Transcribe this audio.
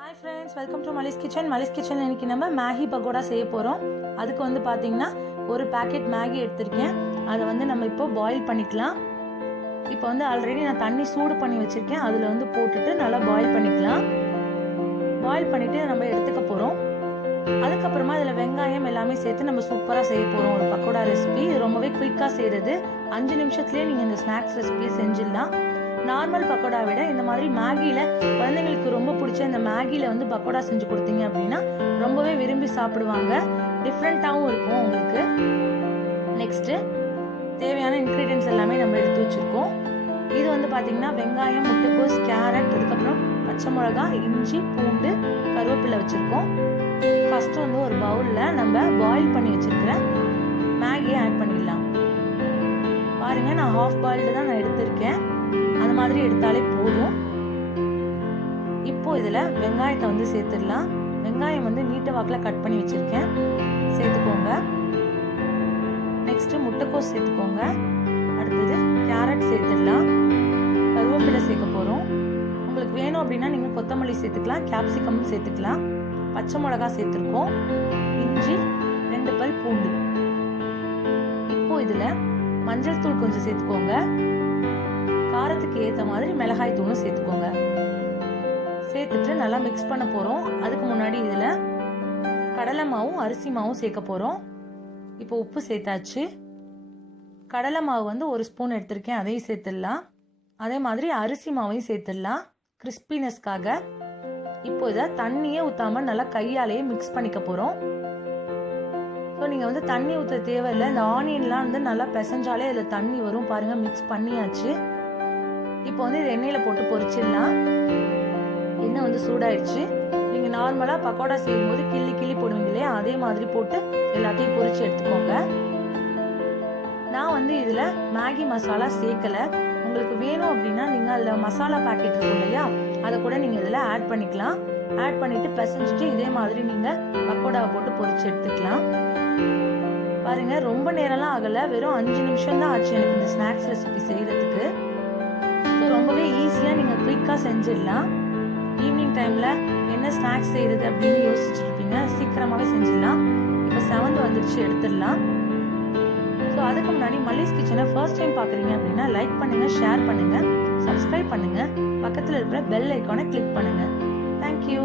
Hi friends, welcome to Mallis Kitchen. Mallis Kitchen இன்னைக்கு நம்ம Maggi Pakoda செய்ய போறோம். அதுக்கு வந்து பாத்தீங்கன்னா ஒரு பாக்கெட் Maggi எடுத்துர்க்கேன். அதை வந்து நம்ம இப்போ பாயில் பண்ணிக்கலாம். இப்போ வந்து ஆல்ரெடி நான் தண்ணி சூடு பண்ணி வச்சிருக்கேன். அதுல வந்து போட்டுட்டு நல்லா பாயில் பண்ணிக்கலாம். பாயில் பண்ணிட்டு நம்ம எடுத்துக்க போறோம். அதுக்கு அப்புறமா இதுல வெங்காயம் எல்லாமே சேர்த்து நம்ம சூப்பரா செய்ய போறோம் ஒரு பக்கோடா ரெசிபி. இது ரொம்பவே குயிக்கா செய்யறது. 5 நிமிஷத்துலயே நீங்க இந்த ஸ்நாக்ஸ் ரெசிபி செஞ்சிடலாம். நார்மல் பக்கோடா விட இந்த மாதிரி மேகியில குழந்தைங்களுக்கு ரொம்ப பிடிச்ச இந்த மேகியில வந்து பக்கோடா செஞ்சு கொடுத்தீங்க அப்படின்னா ரொம்பவே விரும்பி சாப்பிடுவாங்க. டிஃப்ரெண்டாகவும் இருக்கும் உங்களுக்கு. நெக்ஸ்ட் தேவையான இன்கிரீடியன்ஸ் எல்லாமே நம்ம எடுத்து வச்சிருக்கோம். இது வந்து பாத்தீங்கன்னா வெங்காயம், முட்டைக்கோஸ், கேரட், அதுக்கப்புறம் பச்சை மிளகாய், இஞ்சி, பூண்டு, கருவேப்பிலை வச்சிருக்கோம். ஃபர்ஸ்ட் வந்து ஒரு பவுல்ல நம்ம பாயில் பண்ணி வச்சிருக்கிற மேகியை ஆட் பண்ணிடலாம். பாருங்க, நான் ஹாஃப் பாயில்டு தான் நான் எடுத்திருக்கேன். அந்த மாதிரி எடுத்தாலே போதும். இப்போ இதுல வெங்காயத்தை வந்து சேர்த்துடலாம். வெங்காயம் வந்து நீட்ட வாக்குல கட் பண்ணி வச்சிருக்கேன், சேர்த்துக்கோங்க. நெக்ஸ்ட் முட்டைக்கோஸ் சேர்த்துக்கோங்க. அடுத்தது கேரட் சேர்த்துடலாம். கருவேப்பிலை சேர்க்க போறோம். உங்களுக்கு வேணும் அப்படின்னா நீங்க கொத்தமல்லி சேர்த்துக்கலாம், கேப்சிகம் சேர்த்துக்கலாம். பச்சை மிளகாய் சேர்த்துருக்கோம். இஞ்சி, 2 பல் பூண்டு. இப்போ இதுல மஞ்சள் தூள் கொஞ்சம் சேர்த்துக்கோங்க. காரத்துக்கு ஏற்ற மாதிரி மிளகாய் தூளும் சேர்த்துக்கோங்க. சேர்த்துட்டு நல்லா மிக்ஸ் பண்ண போறோம். அதுக்கு முன்னாடி இதுல கடலை மாவும் அரிசி மாவும் சேர்க்க போறோம். இப்போ உப்பு சேர்த்தாச்சு. கடலை மாவு வந்து 1 ஸ்பூன் எடுத்திருக்கேன், அதையும் சேர்த்துடலாம். அதே மாதிரி அரிசி மாவையும் சேர்த்துடலாம் கிறிஸ்பினஸ்க்காக. இப்போ இதை தண்ணியே ஊத்தாம நல்லா கையாலேயே மிக்ஸ் பண்ணிக்க போறோம். ஸோ நீங்க வந்து தண்ணி ஊற்ற தேவையில்லை. இந்த ஆனியன்லாம் வந்து நல்லா பிசைஞ்சாலே அதுல தண்ணி வரும். பாருங்க, மிக்ஸ் பண்ணியாச்சு. இப்போ வந்து இது எண்ணெயில போட்டு பொரிச்சிடலாம். எண்ணெய் வந்து சூடாயிடுச்சு. நீங்க நார்மலா பக்கோடா செய்யும் போது கிள்ளி கிள்ளி போடுவீங்க இல்லையா, அதே மாதிரி போட்டு எல்லாத்தையும் பொரிச்சு எடுத்துக்கோங்க. நான் வந்து இதுல மேகி மசாலா சேர்க்கல. உங்களுக்கு வேணும் அப்படின்னா நீங்க அதுல மசாலா பாக்கெட் இருக்கும் இல்லையா, அதை கூட நீங்க இதுல ஆட் பண்ணிக்கலாம். ஆட் பண்ணிட்டு பிசைஞ்சிட்டு இதே மாதிரி நீங்க பக்கோடாவை போட்டு பொரிச்சு எடுத்துக்கலாம். பாருங்க, ரொம்ப நேரம்லாம் ஆகல, வெறும் 5 நிமிஷம் தான் ஆச்சு எனக்கு இந்த ஸ்நாக்ஸ் ரெசிபி செய்யறதுக்கு. ரொம்பவே ஈஸியா நீங்க குயிக்கா செஞ்சிடலாம். ஈவினிங் டைம்ல என்ன ஸ்நாக்ஸ் செய்யறது அப்படின்னு யோசிச்சுட்டு இருப்பீங்க, சீக்கிரமாவே செஞ்சிடலாம். இப்போ 7 வந்துருச்சு, எடுத்துடலாம். ஸோ அதுக்கு முன்னாடி மல்லிஸ் கிச்சனை ஃபர்ஸ்ட் டைம் பாக்குறீங்க அப்படின்னா லைக் பண்ணுங்க, ஷேர் பண்ணுங்க, சப்ஸ்கிரைப் பண்ணுங்க, பக்கத்துல இருக்கிற பெல் ஐக்கானை கிளிக் பண்ணுங்க. தேங்க்யூ.